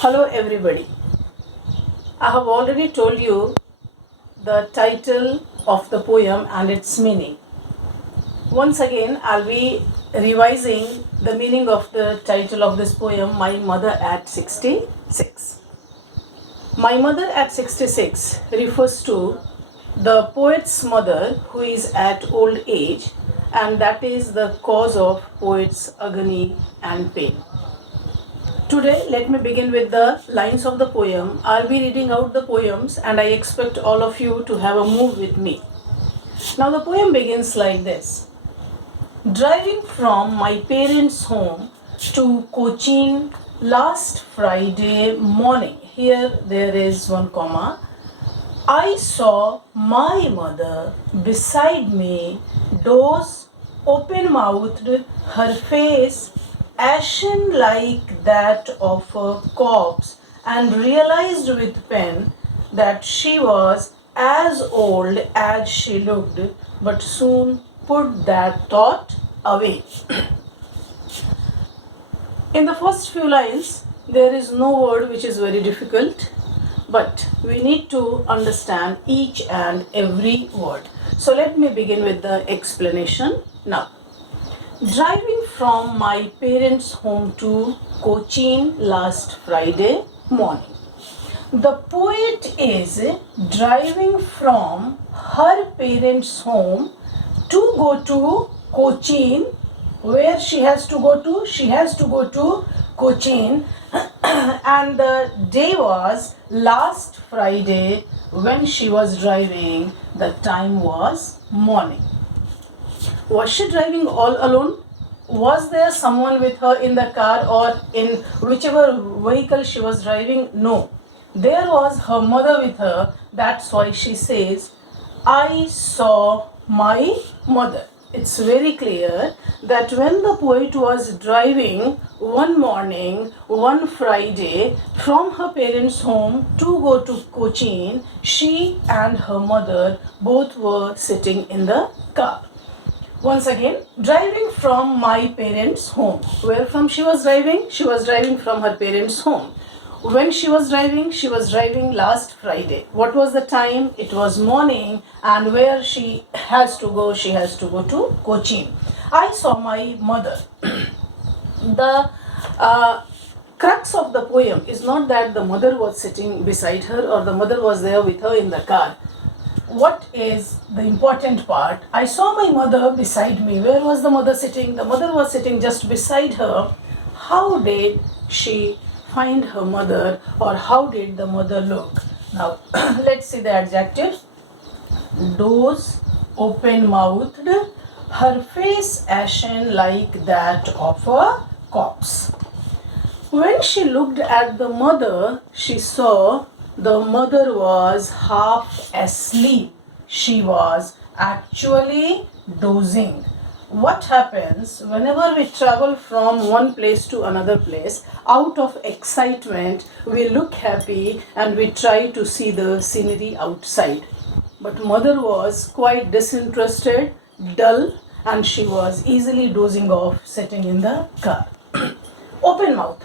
Hello everybody. I have already told you the title of the poem and its meaning. Once again, I'll be revising the meaning of the title of this poem, My Mother at 66. My Mother at 66 refers to the poet's mother who is at old age, and that is the cause of poet's agony and pain. Today, let me begin with the lines of the poem. I'll be reading out the poems and I expect all of you to have a move with me. Now, the poem begins like this. Driving from my parents' home to Cochin last Friday morning. Here there is one comma. I saw my mother beside me, doze, open mouthed, her face ashen like that of a corpse, and realized with pain that she was as old as she looked, but soon put that thought away. In the first few lines, there is no word which is very difficult, but we need to understand each and every word. So let me begin with the explanation now. Driving from my parents' home to Cochin last Friday morning. The poet is driving from her parents' home to go to Cochin. Where she has to go to? She has to go to Cochin, and the day was last Friday when she was driving. The time was morning. Was she driving all alone? Was there someone with her in the car or in whichever vehicle she was driving? No. There was her mother with her. That's why she says, I saw my mother. It's very clear that when the poet was driving one morning, one Friday, from her parents' home to go to Cochin, she and her mother both were sitting in the car. Once again, driving from my parents' home. Where from she was driving? She was driving from her parents' home. When she was driving last Friday. What was the time? It was morning, and where she has to go? She has to go to Cochin. I saw my mother. The crux of the poem is not that the mother was sitting beside her or the mother was there with her in the car. What is the important part? I saw my mother beside me. Where was the mother sitting? The mother was sitting just beside her. How did she find her mother, or how did the mother look? Now, let's see the adjectives. Doze, open mouthed, her face ashen like that of a corpse. When she looked at the mother, she saw the mother was half asleep. She was actually dozing. What happens whenever we travel from one place to another place? Out of excitement, we look happy and we try to see the scenery outside. But mother was quite disinterested, dull, and she was easily dozing off sitting in the car. Open mouth.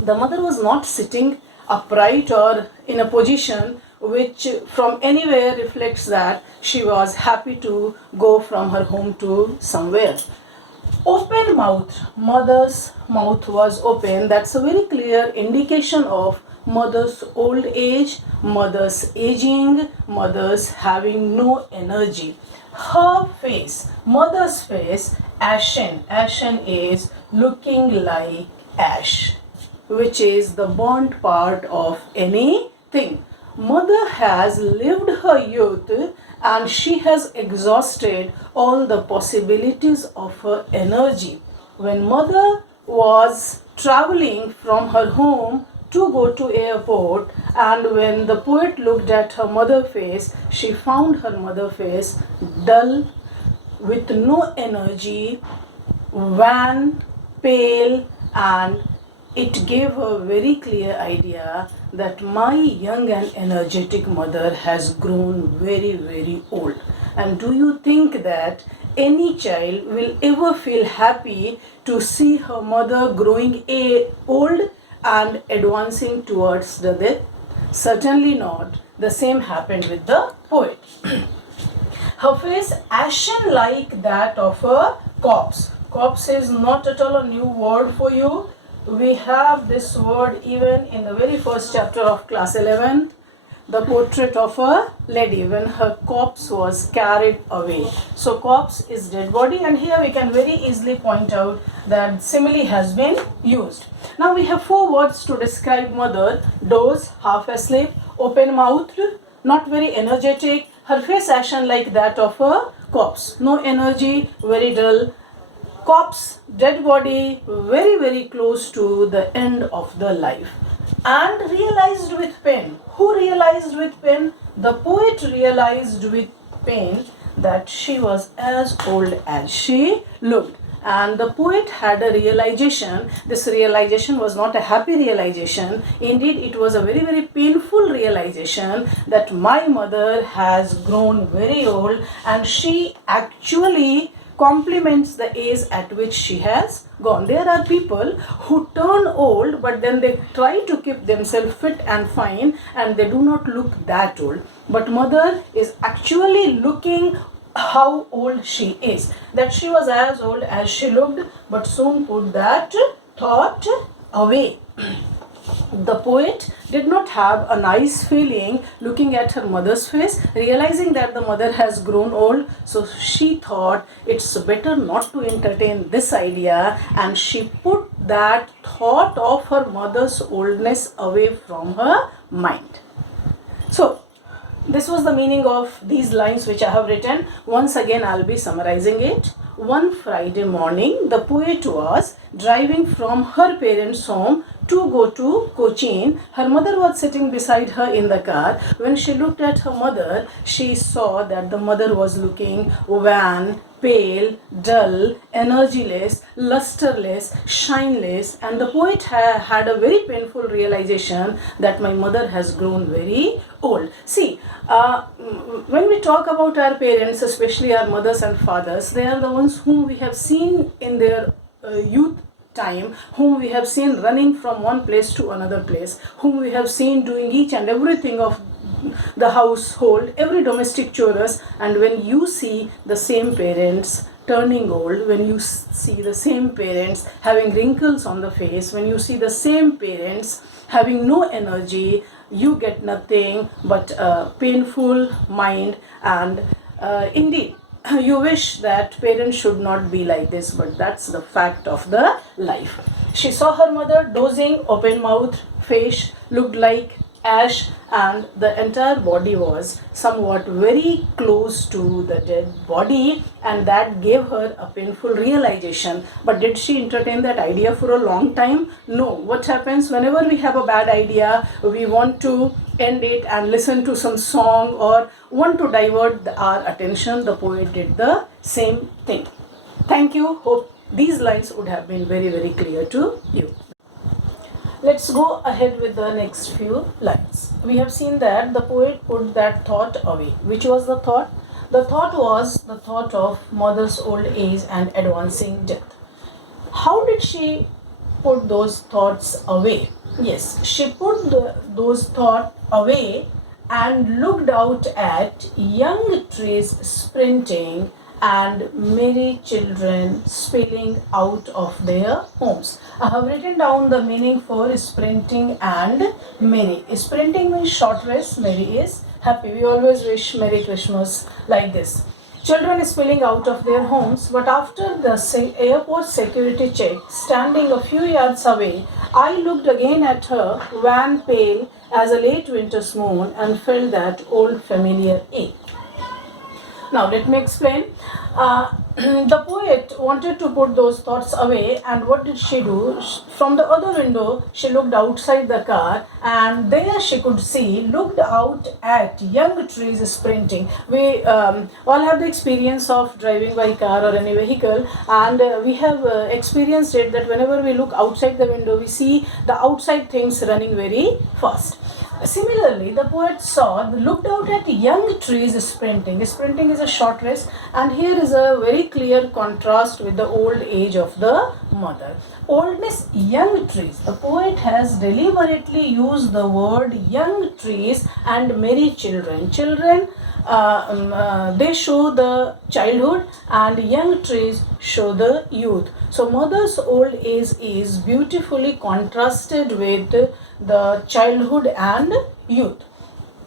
The mother was not sitting upright or in a position which from anywhere reflects that she was happy to go from her home to somewhere. Open mouth. Mother's mouth was open. That's a very clear indication of mother's old age, mother's aging, mother's having no energy. Her face, mother's face, ashen. Ashen is looking like ash, which is the burnt part of anything. Mother has lived her youth and she has exhausted all the possibilities of her energy. When mother was traveling from her home to go to airport, and when the poet looked at her mother face, she found her mother face dull, with no energy, wan, pale, and it gave a very clear idea that my young and energetic mother has grown very, very old. And do you think that any child will ever feel happy to see her mother growing old and advancing towards the death? Certainly not. The same happened with the poet. Her face ashen like that of a corpse. Corpse is not at all a new word for you. We have this word even in the very first chapter of class 11, the portrait of a lady when her corpse was carried away. So corpse is dead body, and here we can very easily point out that simile has been used. Now we have 4 words to describe mother: doze, half asleep, open mouthed, not very energetic, her face ashen like that of a corpse, no energy, very dull. Corpse, dead body, very close to the end of the life, and realized with pain. Who realized with pain? The poet realized with pain that she was as old as she looked. And the poet had a realization. This realization was not a happy realization. Indeed, it was a very painful realization that my mother has grown very old, and she actually complements the age at which she has gone. There are people who turn old, but then they try to keep themselves fit and fine, and they do not look that old. But mother is actually looking how old she is, that she was as old as she looked, but soon put that thought away. The poet did not have a nice feeling looking at her mother's face, realizing that the mother has grown old. So she thought it's better not to entertain this idea, and she put that thought of her mother's oldness away from her mind. So this was the meaning of these lines which I have written. Once again, I'll be summarizing it. One Friday morning, the poet was driving from her parents' home to go to Cochin. Her mother was sitting beside her in the car. When she looked at her mother, she saw that the mother was looking wan, pale, dull, energyless, lusterless, shineless, and the poet had a very painful realization that my mother has grown very old. See, when we talk about our parents, especially our mothers and fathers, they are the ones whom we have seen in their youth time, whom we have seen running from one place to another place, whom we have seen doing each and everything of the household, every domestic chores. And when you see the same parents turning old, when you see the same parents having wrinkles on the face, when you see the same parents having no energy, you get nothing but a painful mind. And indeed, you wish that parents should not be like this, but that's the fact of the life. She saw her mother dozing, open mouth, face looked like ash, and the entire body was somewhat very close to the dead body, and that gave her a painful realization. But did she entertain that idea for a long time? No. What happens whenever we have a bad idea, we want to end it and listen to some song or want to divert our attention. The poet did the same thing. Thank you. Hope these lines would have been very clear to you. Let's go ahead with the next few lines. We have seen that the poet put that thought away. Which was the thought? The thought was the thought of mother's old age and advancing death. How did she put those thoughts away? Yes, she put those thoughts away and looked out at young trees sprinting and merry children spilling out of their homes. I have written down the meaning for sprinting and merry. Sprinting means short race, merry is happy. We always wish Merry Christmas like this. Children spilling out of their homes, but after the airport security check, standing a few yards away, I looked again at her, wan pale as a late winter's moon, and felt that old familiar ache. Now let me explain. The poet wanted to put those thoughts away, and what did she do? From the other window, she looked outside the car, and there she could see, looked out at young trees sprinting. We all have the experience of driving by car or any vehicle, and we have experienced it that whenever we look outside the window, we see the outside things running very fast. Similarly, the poet looked out at young trees sprinting. Sprinting is a short race, and here is a very clear contrast with the old age of the mother. Oldness, young trees. The poet has deliberately used the word young trees and merry children. Children, they show the childhood, and young trees show the youth. So mother's old age is beautifully contrasted with the childhood and youth.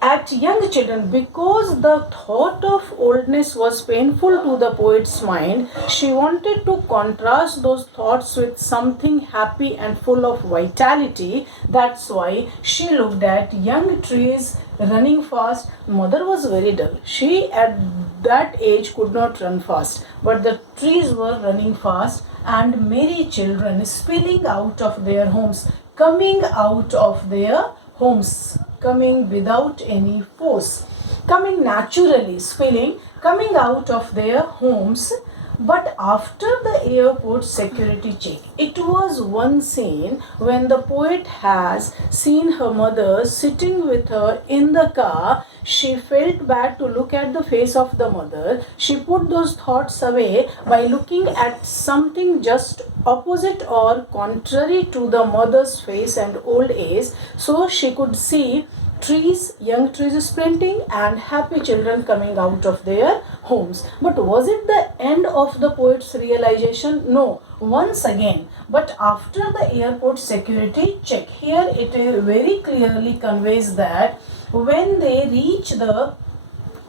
At young children, because the thought of oldness was painful to the poet's mind, she wanted to contrast those thoughts with something happy and full of vitality. That's why she looked at young trees running fast. Mother was very dull. She at that age could not run fast, but the trees were running fast, and merry children spilling out of their homes, coming out of their homes, coming without any force, coming naturally, spilling, coming out of their homes. But after the airport security check, it was one scene when the poet has seen her mother sitting with her in the car. She felt bad to look at the face of the mother. She put those thoughts away by looking at something just opposite or contrary to the mother's face and old age. So she could see trees, young trees sprinting, and happy children coming out of their homes. But was it the end of the poet's realization? No. Once again, but after the airport security check, here it very clearly conveys that when they reach the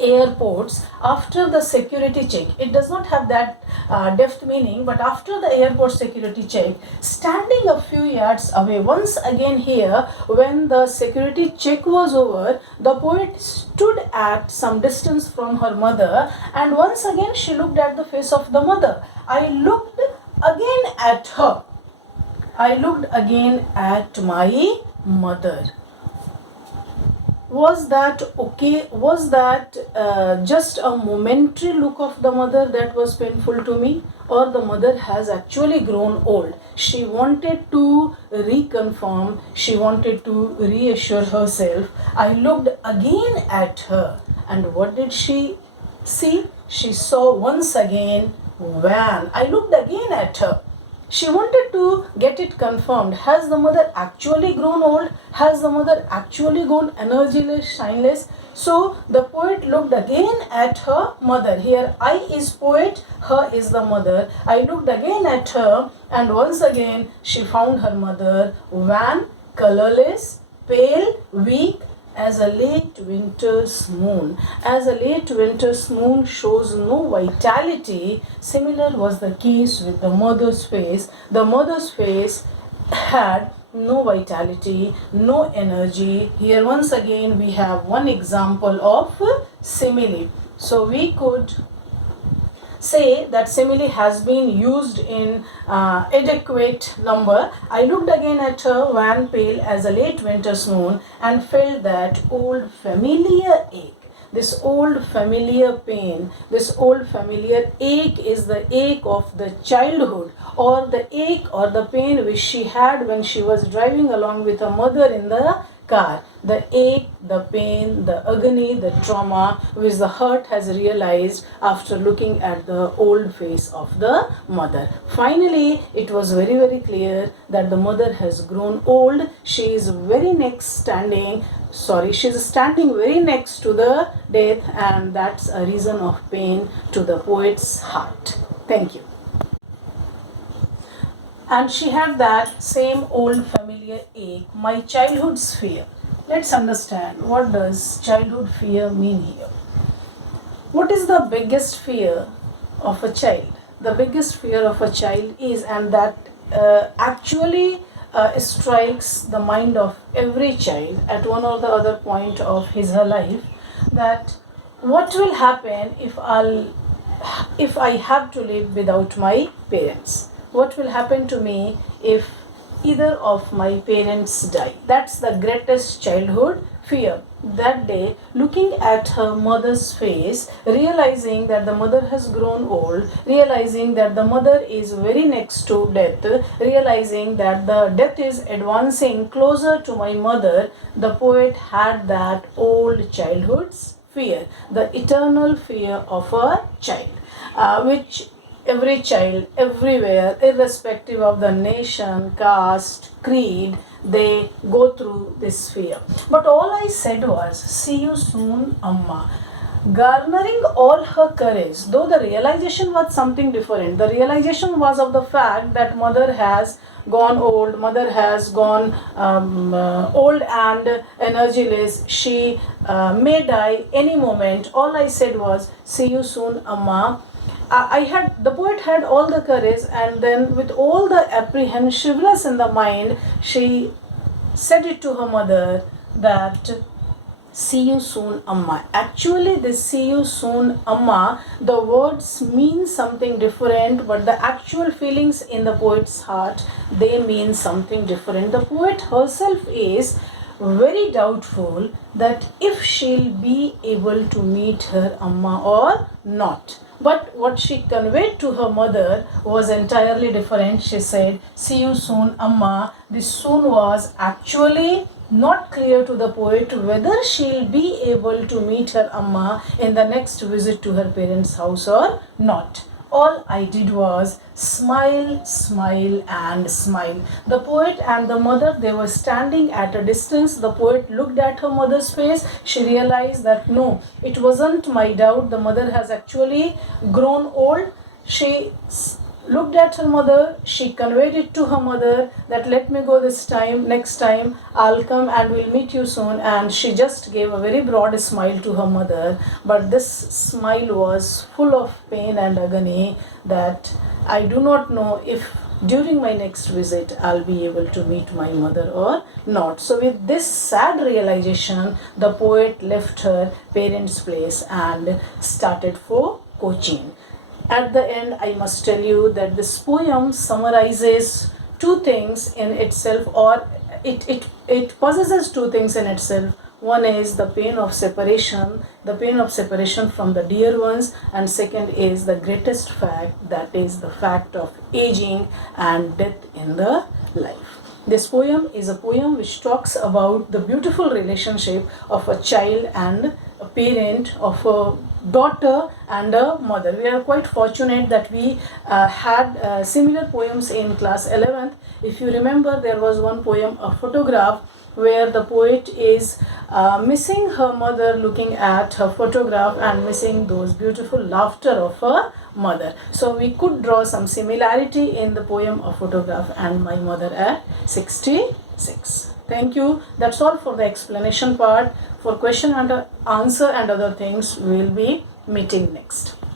airports, after the security check, it does not have that depth meaning, but after the airport security check, standing a few yards away, once again here, when the security check was over, the poet stood at some distance from her mother, and once again she looked at the face of the mother. I looked again at her. I looked again at my mother. Was that okay? Was that just a momentary look of the mother that was painful to me? Or the mother has actually grown old? She wanted to reconfirm, she wanted to reassure herself. I looked again at her, and what did she see? She saw once again Van. I looked again at her. She wanted to get it confirmed. Has the mother actually grown old? Has the mother actually gone energyless, shineless? So the poet looked again at her mother. Here I is poet, her is the mother. I looked again at her, and once again she found her mother wan, colorless, pale, weak, as a late winter's moon. As a late winter's moon shows no vitality, similar was the case with the mother's face. The mother's face had no vitality, no energy. Here once again we have one example of simile. So we could say that simile has been used in adequate number. I looked again at her, wan, pale as a late winter's moon, and felt that old familiar ache. This old familiar pain, this old familiar ache is the ache of the childhood, or the ache or the pain which she had when she was driving along with her mother in the car. The ache, the pain, the agony, the trauma which the heart has realized after looking at the old face of the mother. Finally, it was very, very clear that the mother has grown old. She is she's standing very next to the death, and that's a reason of pain to the poet's heart. Thank you. And she had that same old familiar ache, my childhood's fear. Let's understand, what does childhood fear mean here? What is the biggest fear of a child? The biggest fear of a child is, and that actually strikes the mind of every child at one or the other point of his her life, that what will happen if I have to live without my parents? What will happen to me if either of my parents die? That's the greatest childhood fear. That day, looking at her mother's face, realizing that the mother has grown old, realizing that the mother is very next to death, realizing that the death is advancing closer to my mother, the poet had that old childhood's fear, the eternal fear of a child, which every child, everywhere, irrespective of the nation, caste, creed, they go through this fear. But all I said was, see you soon, Amma. Garnering all her courage, though the realization was something different. The realization was of the fact that mother has gone old, mother has gone old and energyless. She may die any moment. All I said was, see you soon, Amma. The poet had all the courage, and then with all the apprehensiveness in the mind, she said it to her mother that see you soon, Amma. Actually, this see you soon, Amma, the words mean something different, but the actual feelings in the poet's heart, they mean something different. The poet herself is very doubtful that if she'll be able to meet her Amma or not. But what she conveyed to her mother was entirely different. She said, see you soon, Amma. This soon was actually not clear to the poet whether she'll be able to meet her Amma in the next visit to her parents' house or not. All I did was smile, smile, and smile. The poet and the mother, they were standing at a distance. The poet looked at her mother's face. She realized that no, it wasn't my doubt. The mother has actually grown old. She looked at her mother, she conveyed it to her mother that let me go this time, next time I'll come and we'll meet you soon. And she just gave a very broad smile to her mother, but this smile was full of pain and agony that I do not know if during my next visit I'll be able to meet my mother or not. So with this sad realization, the poet left her parents' place and started for Cochin. At the end, I must tell you that this poem summarizes two things in itself, or it possesses two things in itself. One is the pain of separation from the dear ones, and second is the greatest fact, that is the fact of aging and death in the life. This poem is a poem which talks about the beautiful relationship of a child and a parent, of a daughter and a mother. We are quite fortunate that we had similar poems in class 11th. If you remember, there was one poem, a photograph, where the poet is missing her mother, looking at her photograph and missing those beautiful laughter of her mother. So we could draw some similarity in the poem of photograph and my mother at 66. Thank you. That's all for the explanation part. For question and answer and other things, we will be meeting next.